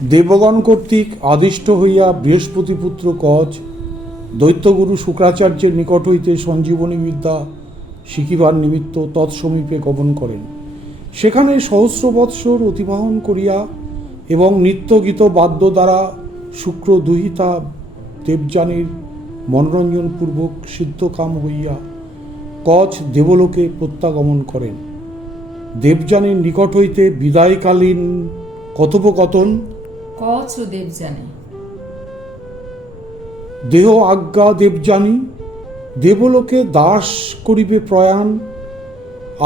দেবগণ কর্তৃক আদিষ্ট হইয়া বৃহস্পতিপুত্র কচ দৈত্যগুরু শুক্রাচার্যের নিকট হইতে সঞ্জীবনী বিদ্যা শিখিবার নিমিত্ত তৎসমীপে গমন করেন। সেখানে সহস্র বৎসর অতিবাহন করিয়া এবং নিত্যগীত বাদ্য দ্বারা শুক্র দুহিতা দেবযানীর মনোরঞ্জনপূর্বক সিদ্ধকাম হইয়া কচ দেবলোকে প্রত্যাগমন করেন। দেবযানীর নিকট হইতে বিদায়কালীন কথোপকথন। কচ ও দেবযানী। দেহ আজ্ঞা দেবযানী, দেবলোকে দাস করিবে প্রয়াণ।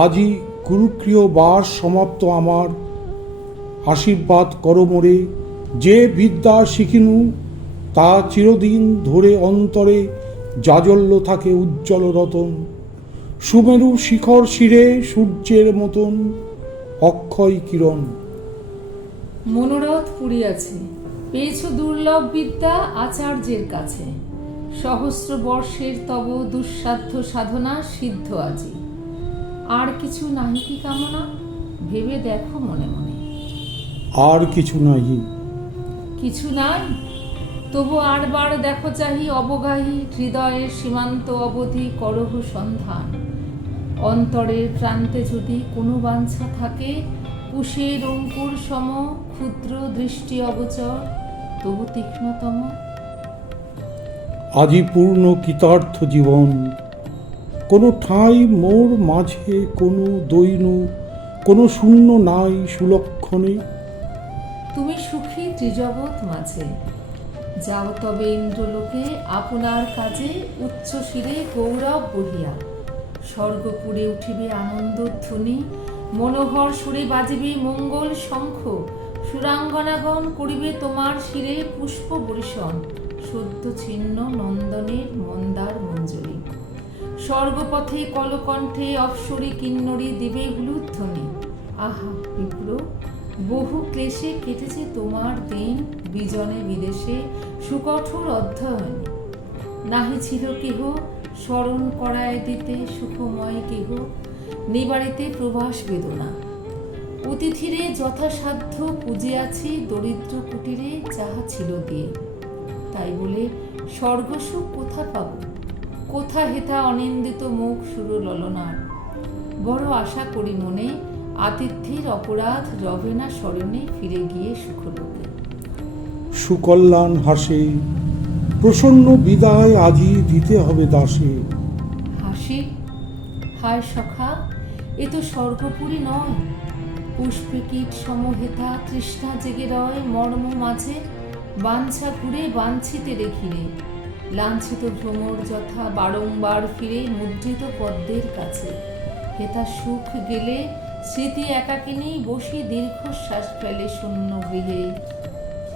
আজি গুরুগৃহ বাস সমাপ্ত আমার, আশীর্বাদ করো মোরে। যে বিদ্যা শিখিনু তা চিরদিন ধরে অন্তরে জাজল্য থাকে উজ্জ্বল রতন। সুমেরু শিখর শিরে সূর্যের মতন অক্ষয় কিরণ। মনোরথ পুরিয়াছে, পেয়েছ দুর্লভ বিদ্যা আচার্যের কাছে। সহস্র বর্ষের তব দুঃসাধ্য সাধনা সিদ্ধ আজি। আর কিছু নাহি কি কামনা, ভেবে দেখো মনে মনে। আর কিছু নাহি। কিছু নাই, তবু আরবার দেখো চাহি অবগাহী হৃদয়ের সীমান্ত অবধি করহ সন্ধান। অন্তরের প্রান্তে যদি কোনো বাঞ্ছা থাকে, কুশের অঙ্কুর সম ক্ষুদ্র দৃষ্টি অগোচর, তবু তীক্ষ্ণতম। আজি পূর্ণ কৃতার্থ জীবন, কোনো ঠাঁই মোর মাঝে কোনো দৈন, কোনো শূন্য নাই সুলক্ষণে। তুমি সুখী ত্রিজগৎ মাঝে, যাও তবে ইন্দ্রলোকে আপনার কাজে উচ্চ শিরে গৌরব বহিয়া। স্বর্গপুরে উঠিবে আনন্দধ্বনি, মনোহর সুরে বাজিবে মঙ্গল শঙ্খ। সুরাঙ্গনাগণ করিবে তোমার শিরে পুষ্প বর্ষণ, সদ্য ছিন্ন নন্দনের মন্দার মঞ্জরি। স্বর্গপথে কলকণ্ঠে অপ্সরী কিন্নরী দিবে হুলুধ্বনি। আহা বিপ্র, বহু ক্লেশে কেটেছে তোমার দিন, বিজনে বিদেশে সুকঠোর অধ্যয়ন। নাহি ছিল কেহ স্মরণ করায় দিতে সুখময় কেহ, নিবারিতে প্রবাস বেদনা। অতিথিরে যথাসাধ্য পুজিয়াছি দরিদ্র কুটিরে যাহা ছিল দিয়ে। তাই বলে স্বর্গসুখ কোথা পাব, কোথা হেথা অনিন্দিত মুখ সুর ললনার। বড় আশা করি মনে, আতিথ্যের অপরাধ রবে না স্মরণে ফিরে গিয়ে সুখলোকে। সুকল্যাণ হাসে, প্রসন্ন বিদায় আজি দিতে হবে দাসে। হাসি, হায় সখা, এ তো স্বর্গপুরী নয়। পুষ্পে কীট সমহেতা তৃষ্ণা জেগে রয় মর্ম মাঝে। বাঞ্ছা ঘুরে বাঞ্ছিতে রেখিরে, লাঞ্ছিত ভ্রমর যথা বারংবার ফিরে মুদ্রিত পদ্মের কাছে। হেতা সুখ গেলে স্মৃতি একাকিনী বসে দীর্ঘশ্বাস ফেলে শূন্য গৃহে।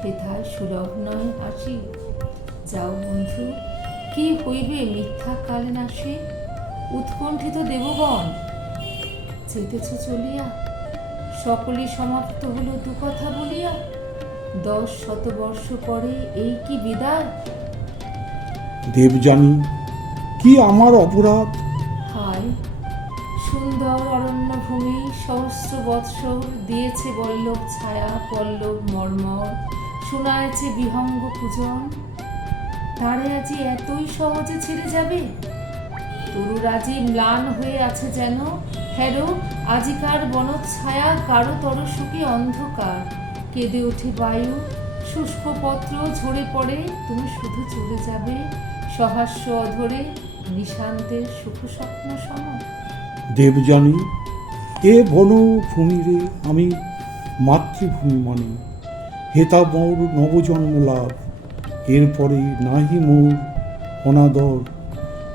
হেথায় সুলভ নয় হাসি, যাও বন্ধু, কি হইবে মিথ্যা কালে নাশে। উৎকণ্ঠিত দেবগণ, যেতেছ চলিয়া, সকলই সমাপ্ত হলো দু কথা বলিয়া। 10 শতবর্ষ পরে এই কি বিদায়। দেবযানী, কি আমার অপরাধ? হায়, সুন্দর অরণ্যভূমি সহস্র বৎসর দিয়েছে বল্লভ ছায়া পল্লব মর্মর, শোনায়েছে বিহঙ্গ পূজন। তারে আজি এতই সহজে ছেড়ে যাবে। তরুরাজি ম্লান হয়ে আছে যেন, হেরো আজিকার বনচ্ছায়া গাঢ়তর সুখে অন্ধকার। কেঁদে ওঠে বায়ু, শুষ্ক পত্র ঝরে পড়ে, তুমি শুধু চলে যাবে সহাস্য অধরে নিশান্তের সুখ স্বপ্ন সম। দেবযানী, এ বনভূমিরে আমি মাতৃভূমি মানি। হেতা মোর নবজন্ম লাভ, এরপরে নাহি মোর অনাদর।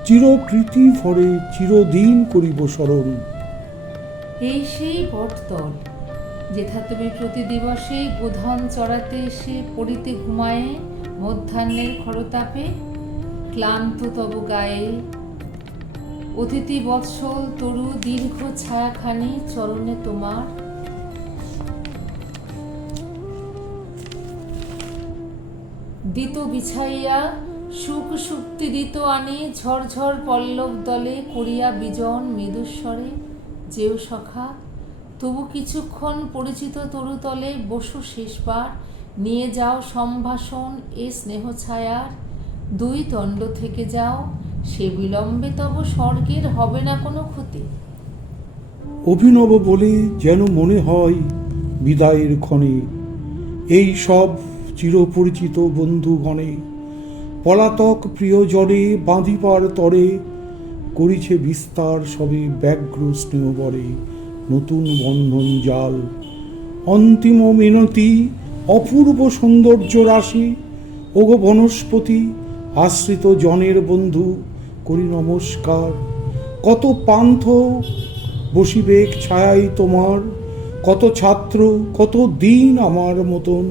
চিরকৃতি ভরে চিরদিন করিব স্মরণ। এই সেই বটতল, যেথা তুমি প্রতি দিবসে গোধন চড়াতে এসে পড়িতে ঘুমায়ে মধ্যাহ্নের খরতাপে। ক্লান্ত তব গায়ে অতিথি বৎসল তরু দীর্ঘ ছায়াখানি চরণে তোমার। দিত বিছাইয়া সুখ সুক্তি দিত আনি, ঝরঝর পল্লব দলে করিয়া বিজন মৃদুস্বরে। যেও সখা, তবু কিছুক্ষণ পরিচিত তরুতলে বসো শেষবার, নিয়ে যাও সম্ভাষণ এ স্নেহ ছায়ার, দুই দণ্ড থেকে যাও, সে বিলম্বে তব স্বর্গের হবে না কোনো ক্ষতি। অভিনব বলে যেন মনে হয় বিদায়ের ক্ষণে এই সব চিরপরিচিত বন্ধুগণে পলাতক প্রিয়জনে বাঁধিবার তরে করিছে বিস্তার সবে ব্যগ্র স্নেহবরে নতুন বন্ধন জাল। অন্তিম মিনতি অপূর্ব সৌন্দর্য রাশি, ওগো বনস্পতি আশ্রিত জনের বন্ধু করি নমস্কার। কত পান্থ বসিবেক ছায়াই তোমার, কত ছাত্র কত দিন আমার মতন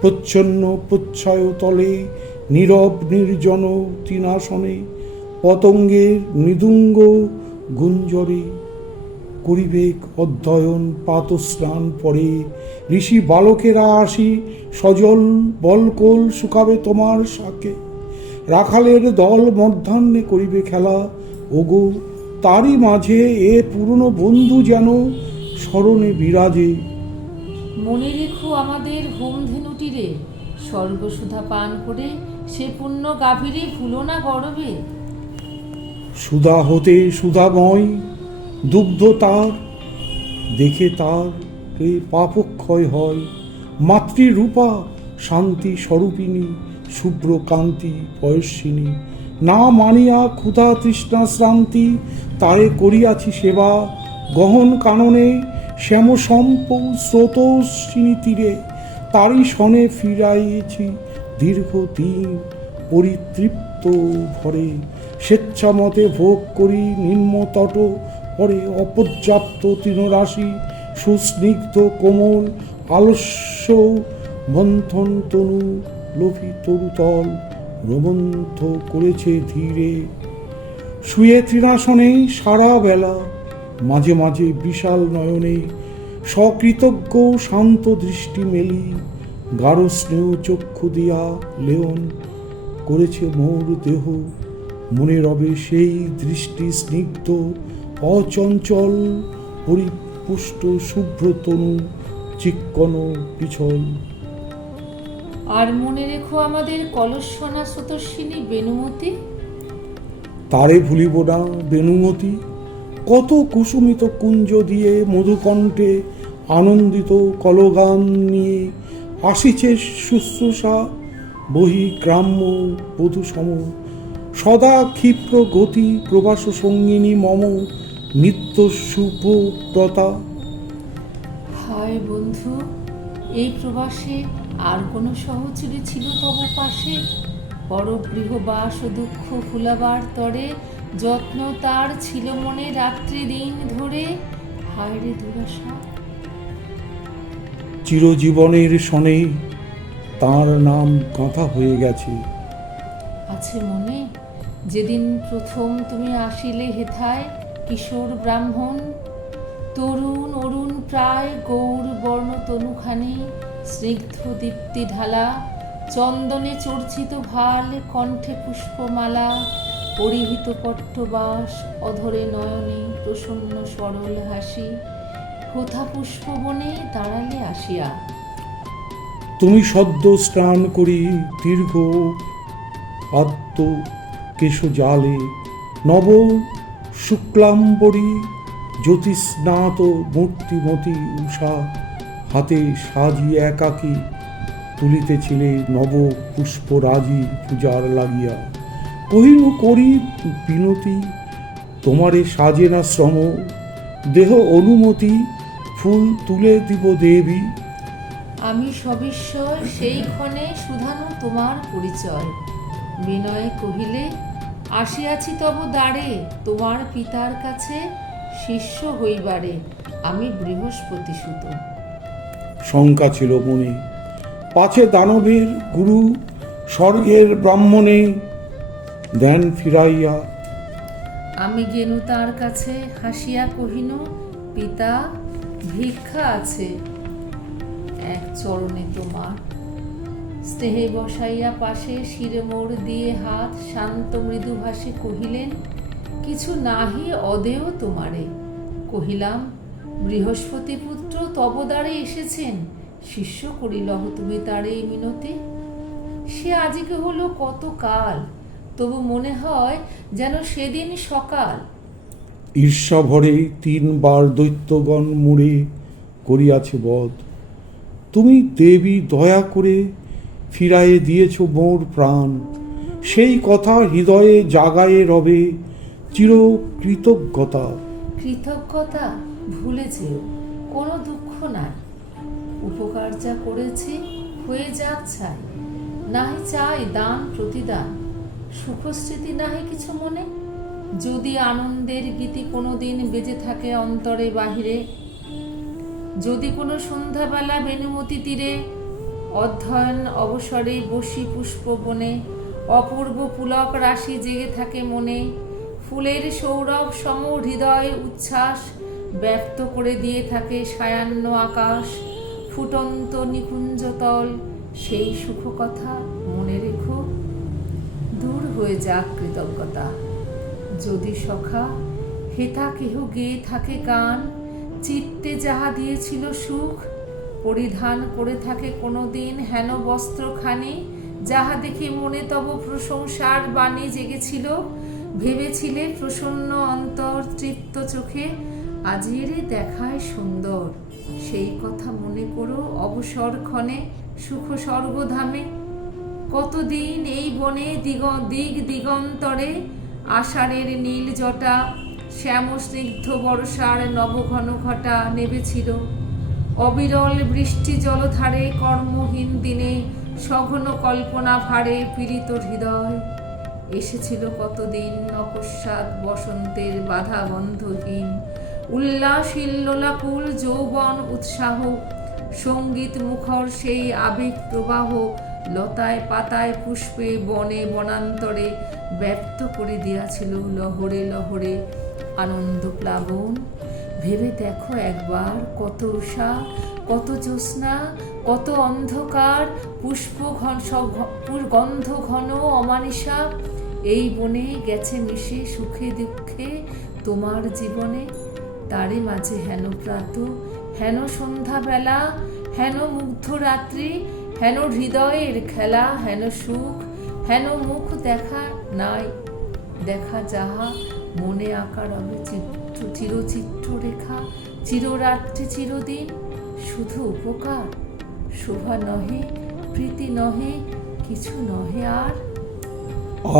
প্রচ্ছন্ন প্রচ্ছায় তলে নীরব নির্জন তৃণাসনে পতঙ্গের মৃদুঙ্গ গুঞ্জরে করিবেক অধ্যয়ন প্রাতঃস্নান পরে ঋষি বালকেরা আসি সজল বলকল শুকাবে তোমার শাকে রাখালের দল মধ্যাহ্নে করিবে খেলা। ওগো তারই মাঝে এ পুরনো বন্ধু যেন স্মরণে বিরাজে। মনে রেখো আমাদের হোমধেনুটিরে, স্বর্গসুধা পান করে সে পুণ্য গাভীরে ভুলো না গরবে। সুধা হতে সুধাময় দুগ্ধ তার, দেখে তার এ পাপক্ষয় হয়। মাতৃরূপা শান্তি স্বরূপিণী শুভ্র কান্তি পয়স্বিনী, না মানিয়া ক্ষুধা তৃষ্ণা শ্রান্তি তারে করিয়াছি সেবা। গহন কাননে শ্যামসম্প স্রোতস্বিনী তীরে তারই সনে ফিরাইয়েছি দীর্ঘদিন পরিতৃপ্ত ভরে। স্বেচ্ছামতে ভোগ করি নিম্নতট পরে অপর্যাপ্ত তৃণরাশি সুস্নিগ্ধ কোমল আলস্য মন্থন তনু লোভী তরুতল রোমন্থ করেছে ধীরে। শুয়ে তৃণাসনে সারা বেলা মাঝে মাঝে বিশাল নয়নে সকৃতজ্ঞ শান্ত দৃষ্টি মেলি গাঢ় স্নেহ চক্ষু দিয়া লেয়ন করেছে মোর দেহ। মনে রবে সেই দৃষ্টি স্নিগ্ধ অচঞ্চল পরিপুষ্ট শুভ্র তনু চিক্কণ পিছল। আর মনে রেখো আমাদের কলস্বনা স্রোতস্বিনী বেনুমতি, তারে ভুলিব না বেনুমতি। কত কুসুমিত কুঞ্জ দিয়ে মধুকণ্ঠে আনন্দিত কলগান নিয়ে আসিছে শুশ্রূষা বহি গ্রাম্য বধূ সম। সদা ক্ষিপ্র গতি প্রবাস সঙ্গিনী মম নিত্য শুভব্রতা। হায় বন্ধু, এই প্রবাসে আর কোনো সহচরী ছিল তব পাশে? বড় গৃহবাস ও দুঃখ ভুলাবার তরে যত্ন তার ছিল মনে রাত্রি দিন ধরে। হায় রে দুরাশা। চিরজীবনের সনে তার নাম গাঁথা হয়ে গেছে। আছে মনে যেদিন প্রথম তুমি আসিলে হেথায় কিশোর ব্রাহ্মণ, তরুণ অরুণ প্রায় গৌর বর্ণ তনুখানি স্নিগ্ধ দীপ্তি ঢালা, চন্দনে চর্চিত ভাল কণ্ঠে পুষ্পমালা, পরিহিত পট্টবাস অধরে নয়নে প্রসন্ন সরল হাসি, কোথা পুষ্পবনে দাঁড়ালে আসিয়া। তুমি সদ্য স্নান করি দীর্ঘ আদ্য কেশ জালে নব শুক্লাম্বরী জ্যোতিস্নাত মূর্তিমতী উষা হাতে সাজি একাকী তুলিতেছিলে নব পুষ্পরাজি পূজার লাগিয়া। কহিনু করি বিনতি তোমারে সাজে না শ্রম, দেহ অনুমতি ফুল তুলে দিব দেবী। আমি সবিস্ময় সেই ক্ষণে শুধানো তোমার পরিচয়, বিনয়ে কহিলে আসিয়াছি তব দ্বারে তোমার পিতার কাছে শিষ্য হইবারে, আমি বৃহস্পতি সুত। শঙ্কা ছিল মনে, পাছে দানবের গুরু স্বর্গের ব্রাহ্মণে ধ্যান ফিরাইয়া। আমি গেনু তার কাছে হাসিয়া কহিনু, পিতা ভিক্ষা আছে এক চরণে তোমার। স্নেহে বসাইয়া পাশে শিরে মোড় দিয়ে হাত শান্ত মৃদু ভাষে কহিলেন, কিছু নাহি অদেয় তোমারে। কহিলাম, বৃহস্পতি পুত্র তব দ্বারে এসেছেন, শিষ্য করিলহ তুমি তার এই মিনতি। সে আজকে হলো কত কাল, তবু মনে হয় যেন সেদিন সকাল। ঈর্ষা ভরে 3 বার দৈত্যগণ মুড়ে করিয়াছে বধ। তুমি দেবী দয়া করে ফিরায়ে দিয়েছ মোর প্রাণ, সেই কথা হৃদয়ে জাগায়ে রবে চির কৃতজ্ঞতা। কৃতজ্ঞতা ভুলে যেও, কোনো দুঃখ নাই। উপকার যা করেছি হয়ে যাক ছাই। নাহি চাই দান প্রতিদান, সুখস্মৃতি নাহি কিছু মনে। যদি আনন্দের গীতি কোনো দিন বেজে থাকে অন্তরে বাহিরে, যদি কোনো সন্ধ্যাবেলা বেণুমতি তীরে অধ্যয়ন অবসরে বসি পুষ্প বনে, অপূর্ব পুলক রাশি জেগে থাকে মনে, ফুলের সৌরভ সম হৃদয় উচ্ছ্বাস ব্যক্ত করে দিয়ে থাকে সায়ান্ন আকাশ, ফুটন্ত নিকুঞ্জতল, সেই সুখ কথা মনে রেখো। দূর হয়ে যাক কৃতজ্ঞতা। যদি সখা হেতা কেহ গেয়ে থাকে গান, চিত্তে যাহা দিয়েছিল সুখ, পরিধান করে থাকে কোনো দিন হেন বস্ত্রখানি, যাহা দেখে মনে তব প্রশংসার বাণী জেগেছিল। ভেবেছিলে প্রসন্ন অন্তর তৃপ্ত চোখে আজির দেখায় সুন্দর, সেই কথা মনে করো অবসর ক্ষণে সুখ স্বর্গধামে। কতদিন এই বনে দিগ দিগন্তরে আষাঢ়ের নীল জটা, শ্যাম স্নিগ্ধ বর্ষার নবঘন ঘটা নেবেছিল। অবিরল বৃষ্টি জলধারে কর্মহীন দিনে সঘন কল্পনা ভারে পীড়িত হৃদয়। এসেছিল কতদিন অকস্মাৎ বসন্তের বাধা বন্ধহীন, উল্লাস হিল্লোলাকুল যৌবন উৎসাহ, সঙ্গীত মুখর সেই আবেগ প্রবাহ, লতায় পাতায় পুষ্পে বনে বনান্তরে ব্যক্ত করে দিয়াছিল লহরে লহরে আনন্দ প্লাবন। ভেবে দেখো একবার কত উষা, কত জ্যোৎস্না, কত অন্ধকার, পুষ্প গন্ধ ঘন অমানিসা এই বনে গেছে মিশে সুখে দুঃখে তোমার জীবনে। তারই মাঝে হেন প্রাত, হেন সন্ধ্যাবেলা, হেন মুগ্ধ রাত্রি, হেন হৃদয়ের খেলা, হেন সুখ, হেন মুখ দেখা নাই, দেখা যাহা মনে আঁকা রবে চিরচিত্র রেখা, চিররাত্রি চিরদিন। শুধু উপকার, শোভা নহে, প্রীতি নহে, কিছু নহে আর।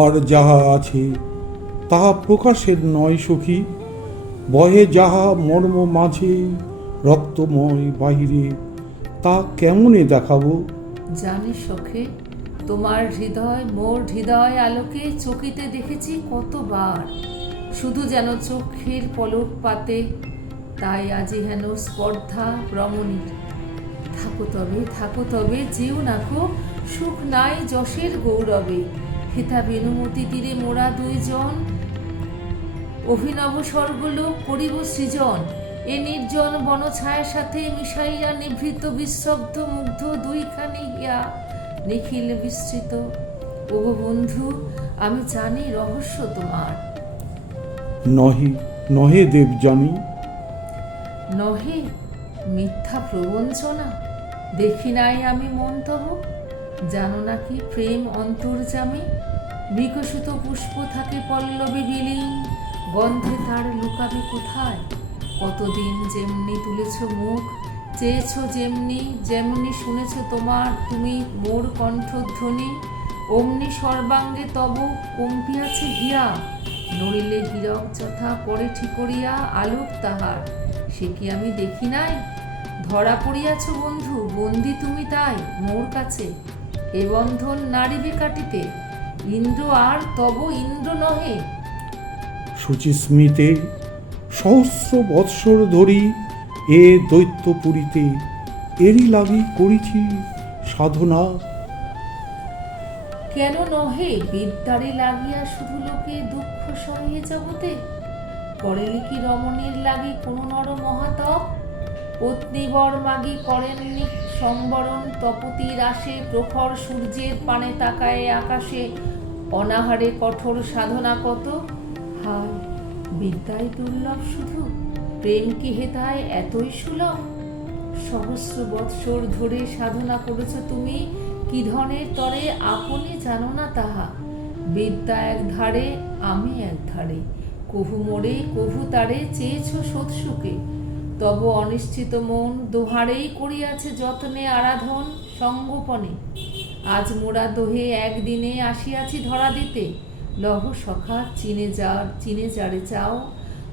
আর যাহা আছে তাহা প্রকাশের নয় সখী, বহে যাহা মর্ম মাঝে রক্তময় বাহিরে, তা কেমনে দেখাবো। জানি সখে, তোমার হৃদয় মোর হৃদয় আলোকে চকিতে দেখেছি কতবার, শুধু যেন চোখের পলক পাতে, তাই আজি হেন স্পর্ধা রমণীর। থাকো তবে যেও নাকো, সুখ নাই যশের গৌরবে। হেতা বেণুমতি তীরে মোরা দুইজন, অভিনব স্বর্গলোক করিব সৃজন। এ নির্জন বনছায়ার সাথে মিশাইয়া নিভৃত বিস্তব্ধ মুগ্ধ দুইখানি হিয়া নিখিল বিস্তৃত। ওগো বন্ধু, আমি জানি রহস্য তোমার। নহে নহে দেবযানী, নহে মিথ্যা প্রবঞ্চনা, দেখি নাই আমি মন তব। জানো নাকি প্রেম অন্তর্যামী, বিকশিত পুষ্প থাকে পল্লবে বিলীন, গন্ধে তার লুকাবে কোথায়। কতদিন যেমনি তুলেছ মুখ, চেয়েছ যেমনি, যেমনি শুনেছ তুমি মোর কণ্ঠধ্বনি, অমনি সর্বাঙ্গে তব কম্পিয়াছে হিয়া। নড়িলে হীরক যথা পরে ঠিকরিয়া আলোক তাহার, সে কি আমি দেখি নাই। ধরা পড়িয়াছ বন্ধু, বন্দি তুমি তাই মোর কাছে, এ বন্ধন নারিবে কাটিতে। ইন্দ্র আর তব ইন্দ্র নহে। শুচিস্মিতে সহস্র বৎসর ধরি এ দৈত্যপুরীতে, এরই লাগি করিছি সাধনা। কেন নহে বিদ্যারে লাগিয়া শুধু লোকে দুঃখ সহে জগতে, করেলি কি রমণীর লাগি কোন নর মহাতপ। পত্নীবর মাগি করেননি সম্বরণ, তপতির আসে প্রখর সূর্যের পানে তাকায় আকাশে, অনাহারে কঠোর সাধনা কত। হায় বিদ্যায় দুর্লভ শুধু, প্রেম কি হেতায় এতই সুলভ। সহস্র বৎসর ধরে সাধনা করেছ তুমি, কি ধনের তরে আপনি জানো না তাহা। বিদ্যা এক ধারে, আমি এক ধারে, কভু মোড়ে কভু তারে চেয়েছ সৎসুকে। তব অনিশ্চিত মন দোহারেই করিয়াছে যত্নে আরাধন সঙ্গোপনে। আজ মোরা দোহে একদিনে আসিয়াছি ধরা দিতে। লহ সখা চিনে যারে চাও,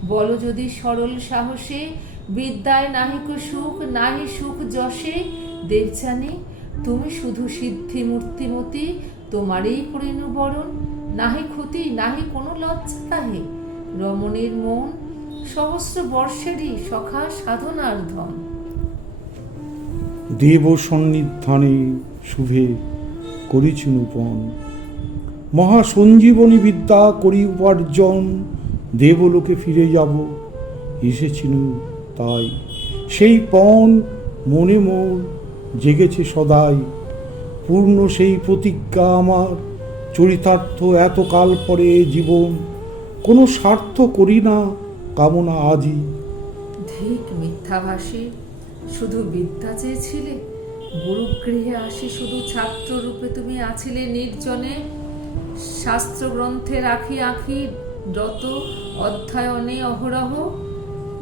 বল যদি সরল সাহসে। বিদ্যায় নাহিক সুখ, নাহি সুখ যশে। দেবজানি তুমি শুধু সিদ্ধি মূর্তিমতী, তোমারই করিনু বরণ। নাহি ক্ষতি, নাহি কোনো লজ্জা তাহে। রমণীর মন সহস্র বর্ষেরই সখা সাধনার ধন। দেব সন্নিধানে শুভে করিছু নূপন, মহা সঞ্জীবনী বিদ্যা করি উপার্জন। দেবলোকে ফিরে যাব, এসেছিনু তাই। সেই পণ মনে মোর জেগেছে সদাই। পূর্ণ সেই প্রতিজ্ঞা আমার, চরিতার্থ এতকাল পরে জীবন। কোনো স্বার্থ করি না কামনা আজই। ধিক মিথ্যাভাষী, শুধু বিদ্যা চেয়েছিলে। গুরুগৃহে আসি শুধু ছাত্র রূপে তুমি আছিলে নির্জনে। শাস্ত্রগ্রন্থে রাখি আঁখি রত অধ্যয়নে অহরহ।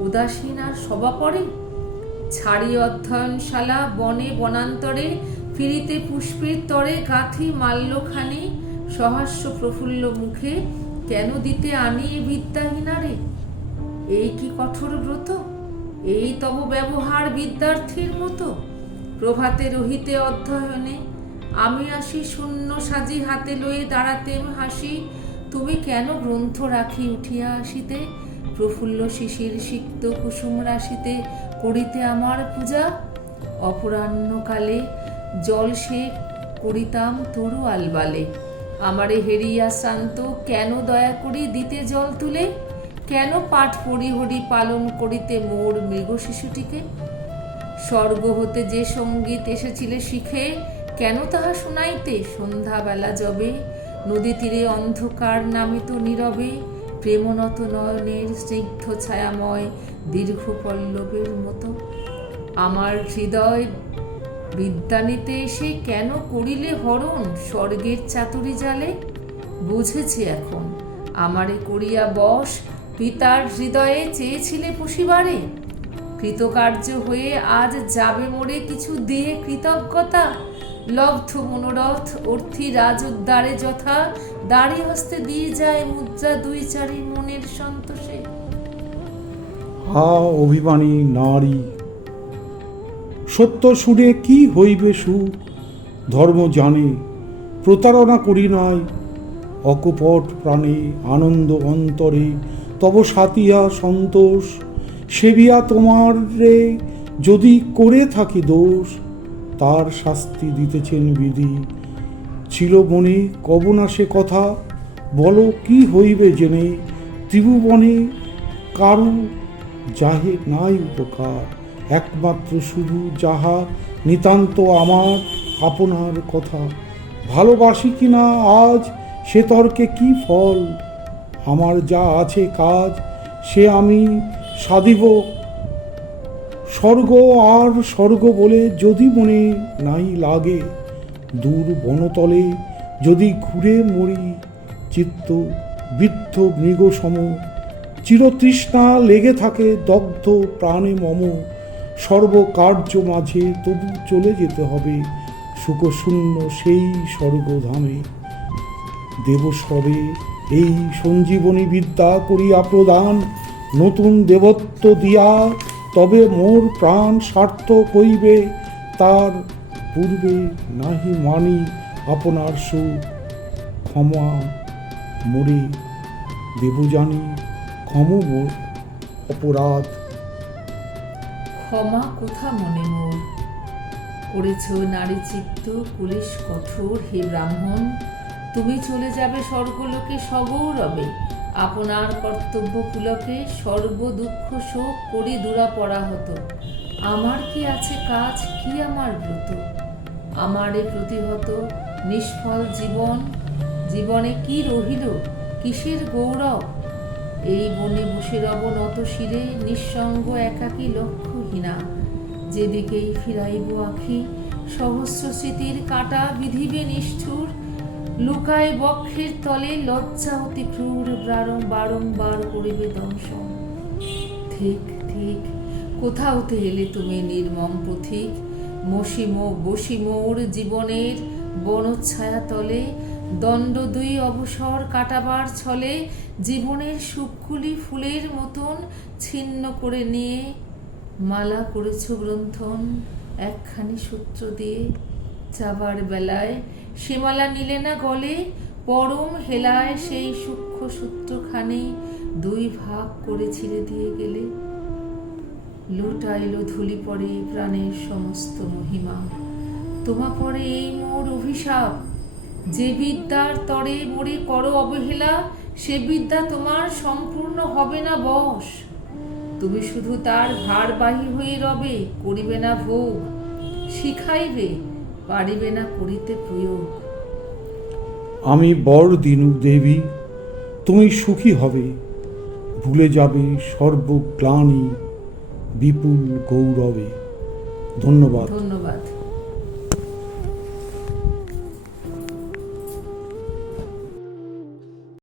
উদাসীন আর সবাপরে ছাড়ি অধ্যয়নশালা বনে বনান্তরে। ফিরিতে পুষ্পের তরে গাঁথি মাল্যখানি। সহাস্য প্রফুল্ল মুখে কেন দিতে আনি এ বিদ্যাহীনারে। এই কি কঠোর ব্রত, এই তব ব্যবহার বিদ্যার্থীর মতো। প্রভাতে রহিতে অধ্যয়নে আমি আসি শূন্য সাজি, হাতে লয়ে দাঁড়াতে হাসি। তুমি কেন গ্রন্থ রাখি উঠিয়া আসিতে। প্রফুল্ল শিশির সিক্ত কুসুম রাশিতে করিতে আমার পূজা। অপরাহ্নকালে জল সে করিতাম তরু আলবালে। আমারে হেরিয়া শ্রান্ত কেন দয়া করি দিতে জল তুলে। কেন পাঠ পড়ি হরি পালন করিতে মোর মৃগ শিশুটিকে। স্বর্গ হতে যে সঙ্গীত এসেছিলে শিখে, কেন তাহা শুনাইতে সন্ধ্যাবেলা যবে। নদী তীরে অন্ধকার নামিত নীরবে। প্রেমনত নয়নের স্নিগ্ধ ছায়াময় দীর্ঘ পল্লবের মতো। আমার হৃদয় বিদ্যা নিতে এসে কেন করিলে হরণ স্বর্গের চাতুরি জালে। বুঝেছি এখন আমারে করিয়া বশ, পিতার হৃদয়ে চেয়েছিলে পুষিবারে। কৃতকার্য হয়ে আজ যাবে মোরে কিছু দিয়ে কৃতজ্ঞতা। লব্ধ মনোরথ অর্থী রাজোদ্দারে যথা। দাড়ি হস্তে দিয়ে যায় মুদ্রা দুই চারি মনের সন্তোষে। হা অভিমানী নারী, সত্য শুনে কি হইবে সুখ। ধর্ম জানে প্রতারণা করি নাই, অকপট প্রাণে আনন্দ অন্তরে। তব সাতিয়া সন্তোষ সেবিয়া তোমার রে যদি করে থাকি দোষ। তার শাস্তি দিতেছেন বিধি, ছিল মনে কব না সে কথা। বলো কি হইবে জেনে, ত্রিভুবনে কারু যাহে নাই উপকার। একমাত্র শুধু যাহা নিতান্ত আমার আপনার কথা। ভালোবাসি কিনা আজ সে তর্কে কি ফল। আমার যা আছে কাজ সে আমি সাধিব। স্বর্গ আর স্বর্গ বলে যদি মনে নাই লাগে। দূর বনতলে যদি ঘুরে মরি, চিত্ত বৃদ্ধ মৃগ সম। চিরতৃষ্ণা লেগে থাকে দগ্ধ প্রাণে মম। সর্বকার্য মাঝে তবু চলে যেতে হবে সুখশূন্য সেই স্বর্গধামে। দেব সবে এই সঞ্জীবনী বিদ্যা করিয়া প্রদান। নতুন দেবত্ব দিয়া তবে মোর প্রাণ সার্থক হইবে। তার পূর্বে নাহি মানি আপনার সুখ। ক্ষমা মোরে দেবজানি, ক্ষম মোর অপরাধ। ক্ষমা কোথা মনে মোর, করেছ নারী চিত্ত পুলিশ কঠোর। হে ব্রাহ্মণ, তুমি চলে যাবে স্বর্গলোকে সগৌরবে। আপনার কর্তব্য পুলকে সর্ব দুঃখ শোক করি দূরাপরা হতো। আমার কি আছে কাজ, কি আমার ব্রত। আমারে প্রতিহত নিষ্ফল জীবন। জীবনে কি রহিল, কিসের গৌরব। এই বনে বসে রব নত শিরে, নিঃসঙ্গ একাকী লক্ষ্যহীনা। যেদিকেই ফিরাইব আখি সহস্র স্মৃতির কাঁটা বিধিবে নিষ্ঠুর, লুকায় বক্ষের তলে লজ্জা অতি ক্রূর, বারংবার করিবে দংশন। ঠিক ঠিক কোথা হতে এলে তুমি নির্মম পথিক, মসিম বসিমোর জীবনের বনচ্ছায়া তলে, দণ্ড দুই অবসর কাটাবার ছলে, জীবনের সুখগুলি ফুলের মতন ছিন্ন করে নিয়ে মালা করেছ গ্রন্থন একখানি সূত্র দিয়ে। যাবার বেলায় সে মালা নিলে না গলে, পরম হেলায় সেই সূক্ষ্ম সূত্রখানি দুই ভাগ করে ছিঁড়ে দিয়ে গেলে। লুটাইল ধুলি পড়ে প্রাণের সমস্ত মহিমা, তোমা পরে এই মোর অভিশাপ, যে বিদ্যার তরে মোরে করো অবহেলা, সে বিদ্যা তোমার সম্পূর্ণ হবে না বশ। তুমি শুধু তার ভারবাহী হয়ে রবে, করিবে না ভোগ, শিখাইবে পারিবে না করিতে প্রয়োগ। আমি বর দিনু দেবী, তুমি সুখী হবে, ভুলে যাবে সর্বগ্লানি বিপুল গৌরবে। ধন্যবাদ। ধন্যবাদ।